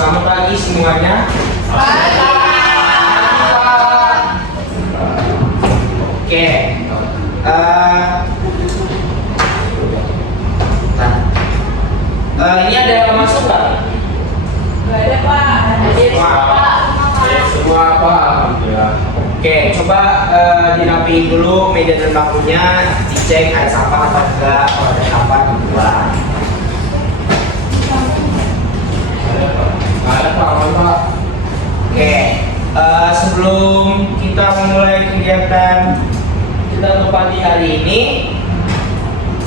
Selamat pagi semuanya. Pagi. Oke. Ini ada yang masuk nggak? Nggak ada, Pak. Semua apa? Alhamdulillah. Oke, coba dirapiin dulu meja dan bangkunya, dicek ada sampah atau enggak. Kalau ada sampah dibuang. Ada Pak. Oke, sebelum kita memulai kegiatan kita untuk pagi hari ini,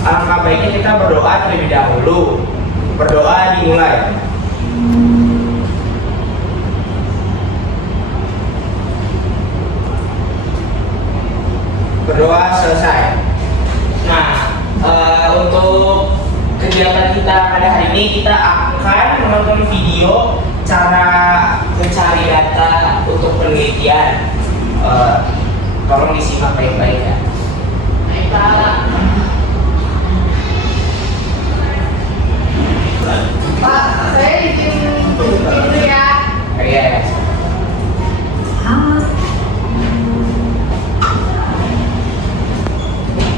alangkah baiknya kita berdoa terlebih dahulu. Berdoa dimulai. Berdoa selesai. Nah, untuk kegiatan kita pada hari ini kita akan menonton video cara mencari data untuk penelitian. Tolong disimak baik-baik ya. Baik, Pak. Pak, saya izin dulu ya. Iya.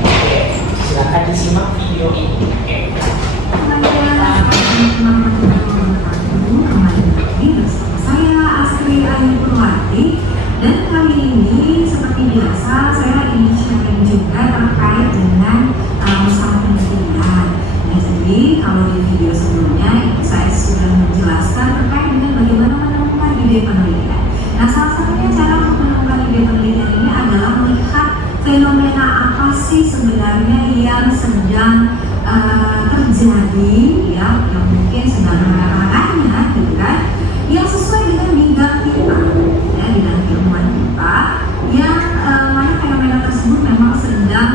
Oke, silakan disimak video ini. Bersama saya Astri Ayu Purwati, dan kali ini seperti biasa saya ingin sharing juga terkait dengan masalah penelitian. Nah, jadi kalau di video sebelumnya itu saya sudah menjelaskan terkait dengan bagaimana menemukan ide penelitian. Nah, salah satunya cara untuk menemukan ide penelitian ini adalah melihat fenomena apa sih sebenarnya yang sedang terjadi, ya, yang mungkin sedang mengarahkannya, gitu kan, yang sesuai dengan bidang kita, ya, bidang ilmuwan kita, yang mana fenomena tersebut memang sedang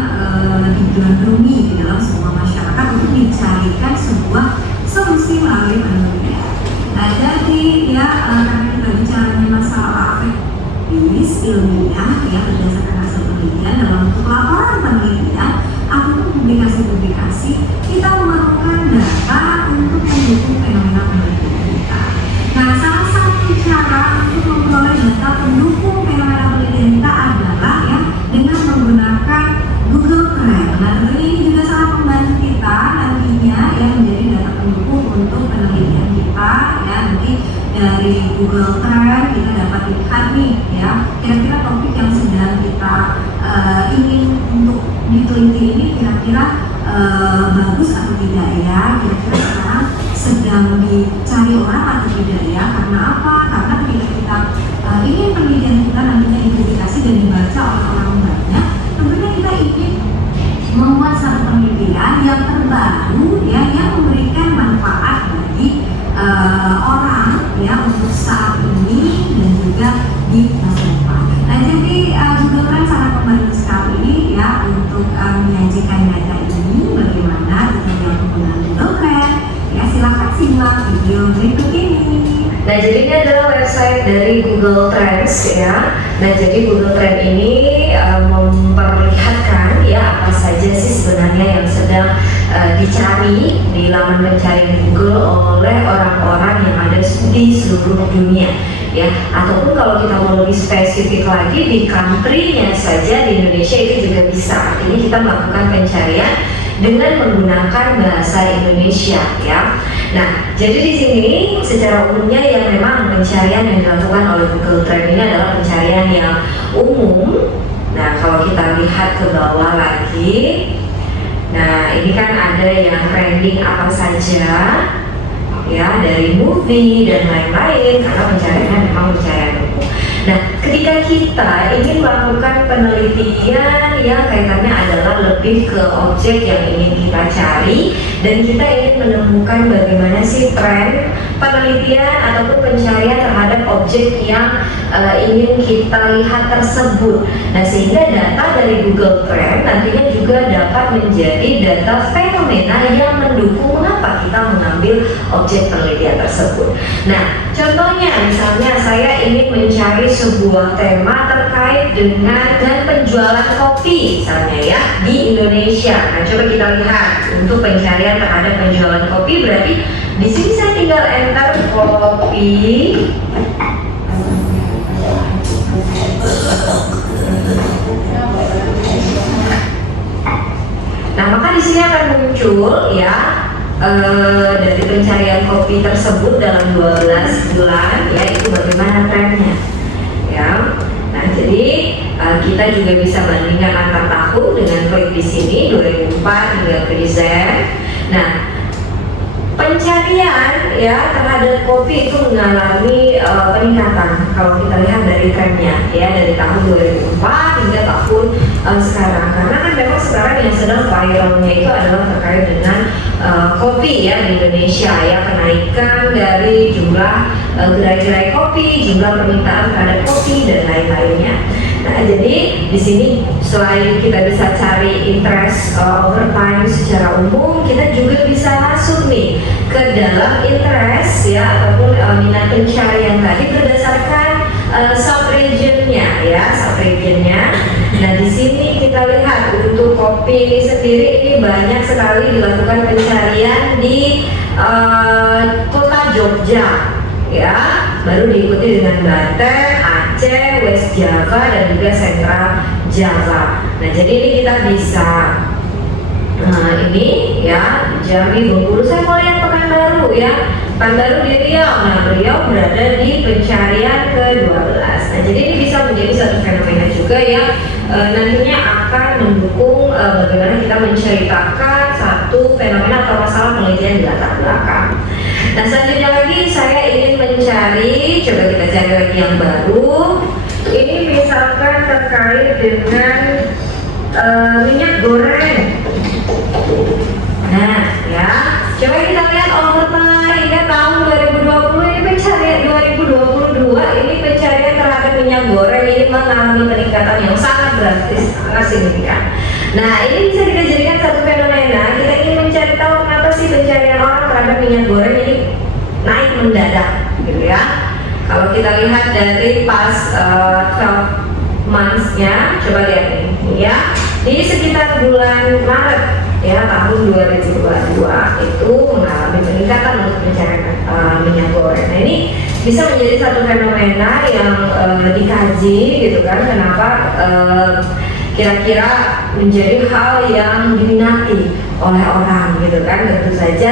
digandrungi di dalam sebuah masyarakat untuk dicarikan sebuah solusi melalui penelitian. Nah, jadi ya karena kita bicaranya masalah akademik ilmiah, ya, berdasarkan hasil penelitian dalam bentuk laporan penelitian ataupun publikasi-publikasi, kita memerlukan data untuk mendukung fenomena penelitian kita. Nah, salah satu cara untuk memperoleh data pendukung fenomena penelitian kita adalah ya dengan menggunakan Google Trend. Nah, tentunya ini juga sangat membantu kita nantinya ya menjadi data pendukung untuk penelitian kita, ya. Nanti dari Google Trend kita dapat lihat nih ya kira-kira topik yang sedang kita ingin untuk diteliti ini kira-kira bagus atau tidak ya, kira-kira sekarang sedang dicari orang atau tidak ya. Karena apa? Karena ketika kita ingin penelitian kita nantinya dipublikasi dan dibaca oleh orang banyak, tentunya kita ingin membuat satu penelitian yang terbaru ya, yang memberikan manfaat bagi orang ya untuk saat ini dan juga di masa depan. Nah, jadi Google Trend sangat membantu sekali ya untuk menyajikan data ini. Bagaimana tutorial penggunaan Google Trend? Ya, silahkan simak video berikut ini. Nah, jadi ini adalah website dari Google Trends ya. Nah, jadi Google Trend ini memperlihatkan ya apa saja sih sebenarnya yang sedang dicari di laman pencarian Google oleh orang-orang yang ada di seluruh dunia ya. Ataupun kalau kita mau lebih spesifik lagi di country-nya saja di Indonesia itu juga bisa. Artinya kita melakukan pencarian dengan menggunakan bahasa Indonesia ya. Nah, jadi di sini secara umumnya yang memang pencarian yang dilakukan oleh Google Trend ini adalah pencarian yang umum. Nah, kalau kita lihat ke bawah lagi, nah ini kan ada yang trending apa saja ya, dari movie dan lain-lain, karena pencariannya memang pencarian umum. Nah, ketika kita ingin melakukan penelitian yang kaitannya adalah lebih ke objek yang ingin kita cari, dan kita ingin menemukan bagaimana sih tren penelitian ataupun pencarian terhadap objek yang ingin kita lihat tersebut. Nah, sehingga data dari Google Trend nantinya juga dapat menjadi data fenomena yang mendukung mengapa kita mengambil objek penelitian tersebut. Nah, contohnya misalnya saya ingin mencari sebuah tema terkait dengan penjualan kopi misalnya ya di Indonesia. Nah, coba kita lihat untuk pencarian terhadap penjualan kopi, berarti di sini saya tinggal enter kopi. Nah, maka di sini akan muncul ya dari pencarian kopi tersebut dalam 12 bulan ya, itu bagaimana trennya ya. Nah, jadi kita juga bisa bandingkan antar tahun dengan klik di sini 2004 hingga present. Nah, pencarian ya terhadap kopi itu mengalami peningkatan kalau kita lihat dari trennya ya, dari tahun 2004 hingga tahun sekarang, karena kan memang sekarang yang sedang viralnya itu adalah terkait dengan kopi ya di Indonesia ya, kenaikan dari jumlah gerai-gerai kopi, jumlah permintaan terhadap kopi dan lain-lainnya. Nah, jadi di sini selain kita bisa cari interest over time secara umum, kita juga bisa masuk nih ke dalam interest ya ataupun minat pencarian tadi berdasarkan sub-regionnya ya, sub-regionnya. Nah, di sini kita lihat untuk kopi ini sendiri ini banyak sekali dilakukan pencarian di kota Jogja ya, baru diikuti dengan Banten, Aceh, West Java dan juga Sentral Java. Nah, jadi ini kita bisa ini ya Jambi, Bengkulu. Saya mau lihat Pekanbaru ya, Pekanbaru di Riau. Nah, Riau berada di pencarian ke-12. Nah, jadi ini bisa menjadi satu fenomena juga yang nantinya akan mendukung bagaimana kita menceritakan satu fenomena atau masalah penelitian di latar belakang. Nah, selanjutnya lagi saya ingin mencari, coba kita cari lagi yang baru. Ini misalkan terkait dengan minyak goreng. Nah, ya, coba kita lihat overtime hingga tahun 2020 ini pencarian 2022 ini pencarian terhadap minyak goreng ini mengalami peningkatan yang sangat drastis, sangat signifikan. Nah, ini bisa kita jadikan satu fenomena. Kita ingin mencari tahu kenapa sih pencarian orang terhadap minyak goreng ini naik mendadak, gitu ya. Kalau kita lihat dari pas 12 months-nya, coba lihat nih, ya, di sekitar bulan Maret ya tahun 2022 itu mengalami peningkatan untuk pencarian minyak goreng. Nah, ini bisa menjadi satu fenomena yang dikaji, gitu kan? Kenapa kira-kira menjadi hal yang diminati oleh orang, gitu kan? Tentu saja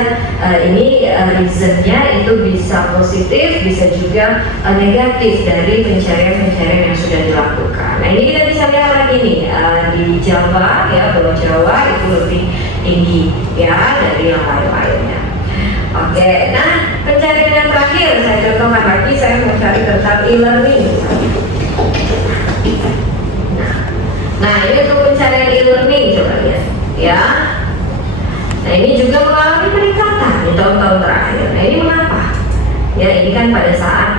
ini reasonnya itu bisa positif, bisa juga negatif dari pencarian-pencarian yang sudah dilakukan. Nah, ini kita bisa lihat lagi nih di Jawa ya, Pulau Jawa itu lebih tinggi ya dari yang lain-lainnya. Oke, nah pencarian yang terakhir saya contohkan lagi, saya mau cari tentang e-learning. Nah, ini untuk pencarian e-learning, coba lihat ya. Nah, ini juga mengalami peningkatan di tahun-tahun terakhir. Nah, ini mengapa? Ya, ini kan pada saat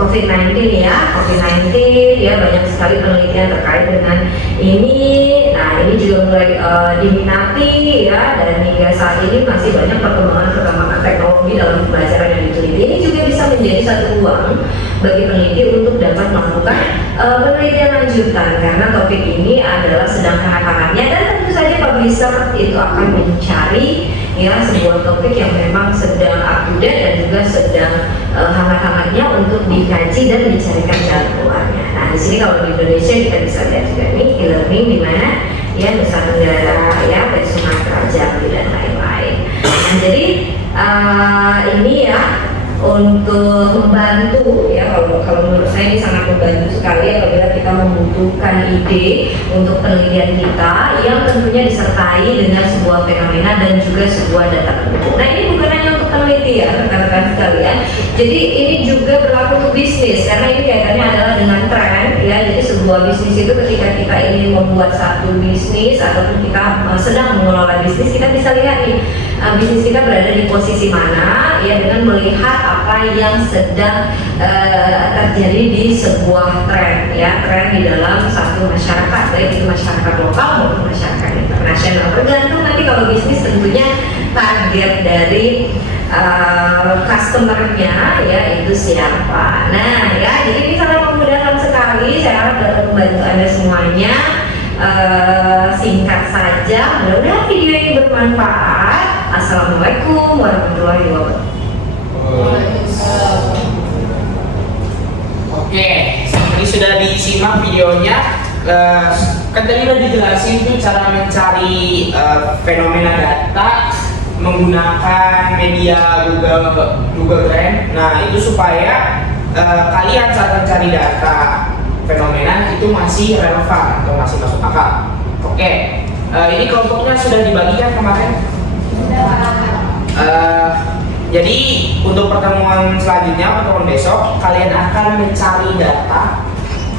COVID-19 ya, COVID-19 ya, banyak sekali penelitian terkait dengan ini. Nah, ini juga mulai diminati ya, dan hingga saat ini masih banyak perkembangan teknologi dalam pembelajaran yang diteliti. Ini juga bisa menjadi satu ruang bagi peneliti untuk dapat melakukan penelitian lanjutan, karena topik ini adalah sedang hangat-hangatnya, dan tentu saja publisher itu akan mencari ya sebuah topik yang memang sedang up to date dan juga sedang hangat-hangatnya untuk dikaji dan dicarikan jalan keluarnya. Nah, di sini kalau di Indonesia kita bisa lihat juga nih e-learning di mana ya, Nusa Tenggara ya, dan Sumatera, Jambi dan lain-lain. Nah, jadi ini ya untuk membantu ya, kalau menurut saya ini sangat membantu sekali apabila kita membutuhkan ide untuk penelitian kita yang tentunya disertai dengan sebuah fenomena dan juga sebuah data pendukung. Nah, ini bukan hanya untuk peneliti ya rekan-rekan sekalian, jadi ini juga berlaku untuk bisnis, karena ini kaitannya adalah dengan tren ya. Jadi sebuah bisnis itu ketika kita ingin membuat satu bisnis ataupun kita sedang mengelola bisnis, kita bisa lihat nih bisnis kita berada di posisi mana ya, dengan melihat apa yang sedang terjadi di sebuah tren ya, tren di dalam satu masyarakat, baik itu masyarakat lokal maupun masyarakat internasional. Tergantung nanti kalau bisnis tentunya target dari customer-nya ya itu siapa. Nah ya, jadi ini sangat memudahkan sekali. Saya harap dapat membantu Anda semuanya. Singkat saja, mudah-mudahan video ini bermanfaat. Assalamualaikum warahmatullahi wabarakatuh. disimak videonya. Kan tadi udah dijelasin tuh cara mencari fenomena data menggunakan media Google Trend. Nah itu supaya kalian saat mencari data fenomena itu masih relevan atau masih masuk akal. Oke, ini kelompoknya sudah dibagikan kemarin. Jadi untuk pertemuan selanjutnya, pertemuan besok, kalian akan mencari data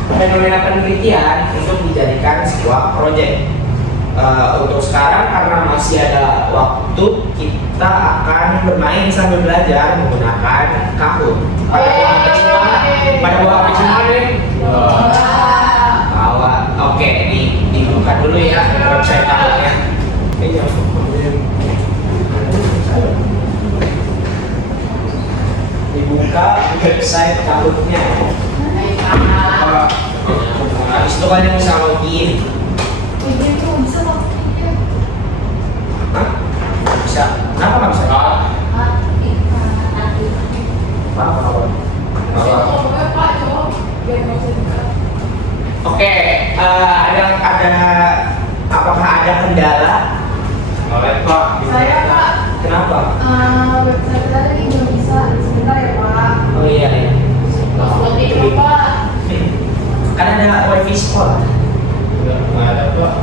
fenomena penelitian untuk dijadikan sebuah proyek. Untuk sekarang karena masih ada waktu, kita akan bermain sambil belajar menggunakan Kahoot. Pada buah HP semua nih. Bawa. Oke, dibuka dulu ya website Kahootnya. Dibuka website Kahootnya. Habis itu kalian bisa login. Hah? Bisa? Kenapa nggak bisa? Oke, apakah ada kendala? Pak. Saya Pak. Kenapa? Website tadi belum bisa. Sebentar ya Pak. Oh iya. Seperti itu Pak. Kan ada wifi sekolah. Nggak ada Pak.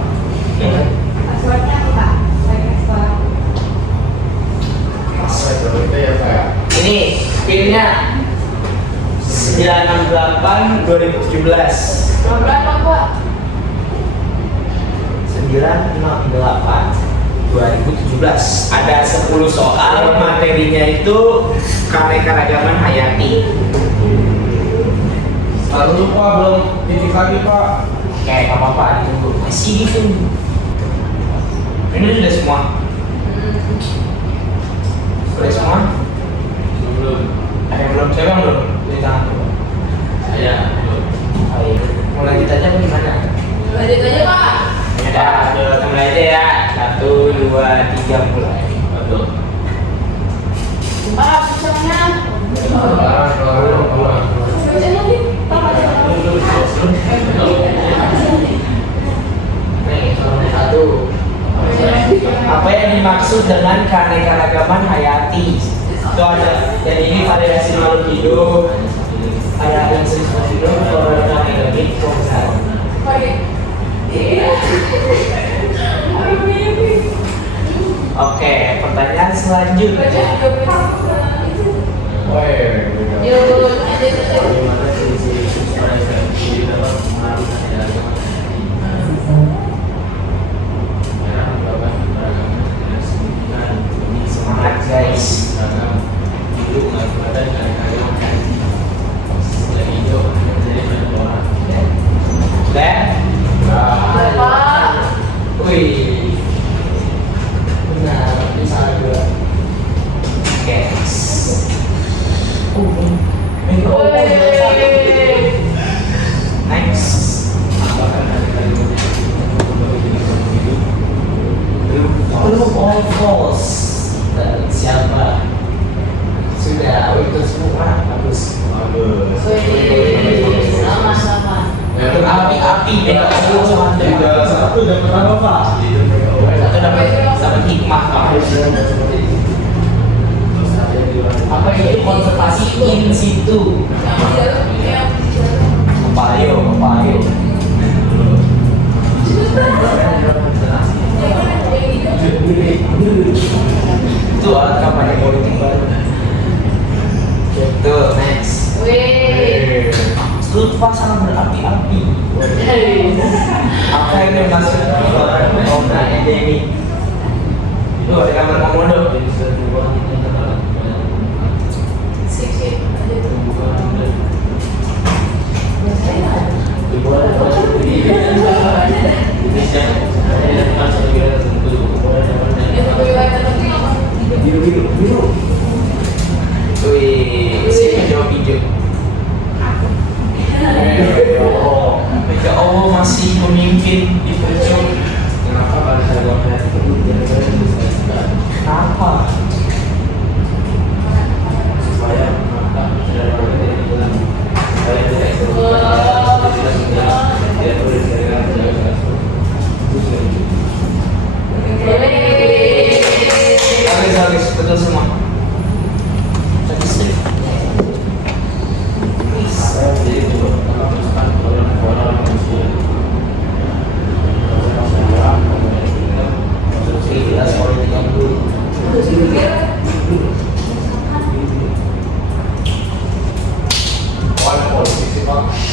Passwordnya apa Pak? Saya password. Password itu ya Pak. Ini pilnya 968 2017. Berapa Pak? 968 2017. Ada 10 soal, materinya itu keanekaragaman hayati. Lalu Pak belum titik lagi Pak. Oke, nggak apa-apa, ditunggu. Masih ditunggu. Ini sudah semua. Sudah semua? Belum. Ada yang belum? Saya belum? Di tangan tuh. Saya belum. Oh iya. Mau lanjut aja apa gimana? Lanjut aja Pak. Ya, mulai aja ya. 1, 2, 3 mulai. Betul. Pak, misalnya. Baca lagi. Pak, baca Nih, satu. Apa yang dimaksud dengan keanekaragaman hayati? Itu ada. Jadi ini variasi makhluk hidup. Ada yang sesuatu hidup, flora endemik, Oke, pertanyaan selanjutnya. Bagaimana ciri-ciri supaya di dalam mengaruhi semangat guys. Pak. Wih, benar, bisa dua. Oke. Next. True or false? Siapa? Sudah, itu semua bagus. Sama-sama. Berapi-api, beda sama Tidak satu dapat apa Pak? Satu dapat hikmah Pak. Apa itu konservasi in situ? Kepayo. Itu alat kampanye politik baru. Betul, next. Wih. Lutfa sangat berapi-api. Apa yang dimaksud Omna endemik? Itu ada gambar komodo. Sip. Biru. Wih, si hijau. Ya Allah masih memimpin di pojok. Kenapa pada saat waktu itu Kenapa?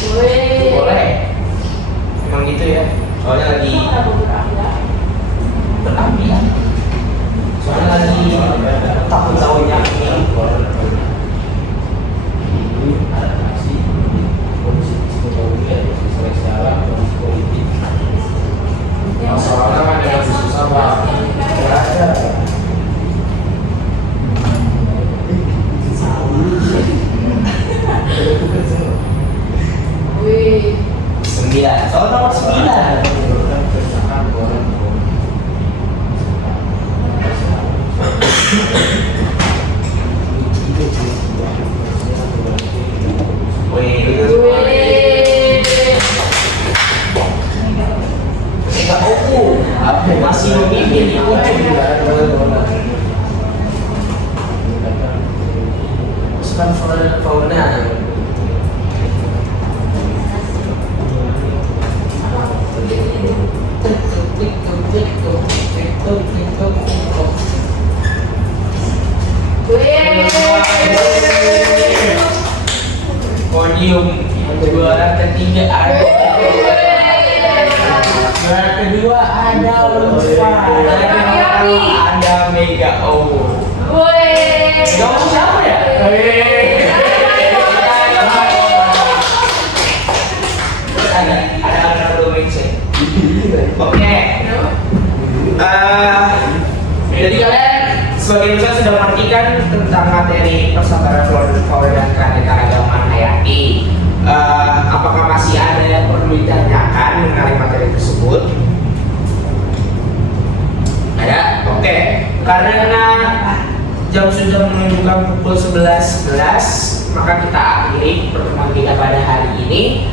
Wih. Boleh. Emang gitu ya. Soalnya lagi berapi ya. Soalnya lagi tahun tahunnya ini. Soalnya kan yang lebih susah pak. Nggak ada. Wih. 9. Soal nomor 9. Wih, Wih. enggak oku. Aku masih memimpin di ujung. Bukan fauna. Podium juara ketiga ada. Juara kedua ada Lupa. Ada Mega O. Wih. Kamu siapa ya? Ada domestik. Oke. Jadi kalian sebagai besar sudah mengertikan tentang materi persaudaraan flora dan keanekaragaman hayati. Apakah masih ada yang perlu ditanyakan mengenai materi tersebut? Ada? Oke. Karena jam sudah menunjukkan pukul 11.11, maka kita akhiri pertemuan kita pada hari ini.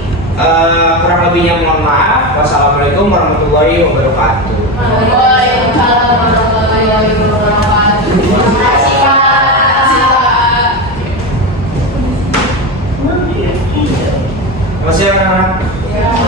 Kurang lebihnya mohon maaf. Wassalamualaikum warahmatullahi wabarakatuh. Waalaikumsalam warahmatullahi wabarakatuh. Terima kasih Pak. Terima kasih anak-anak. Ya.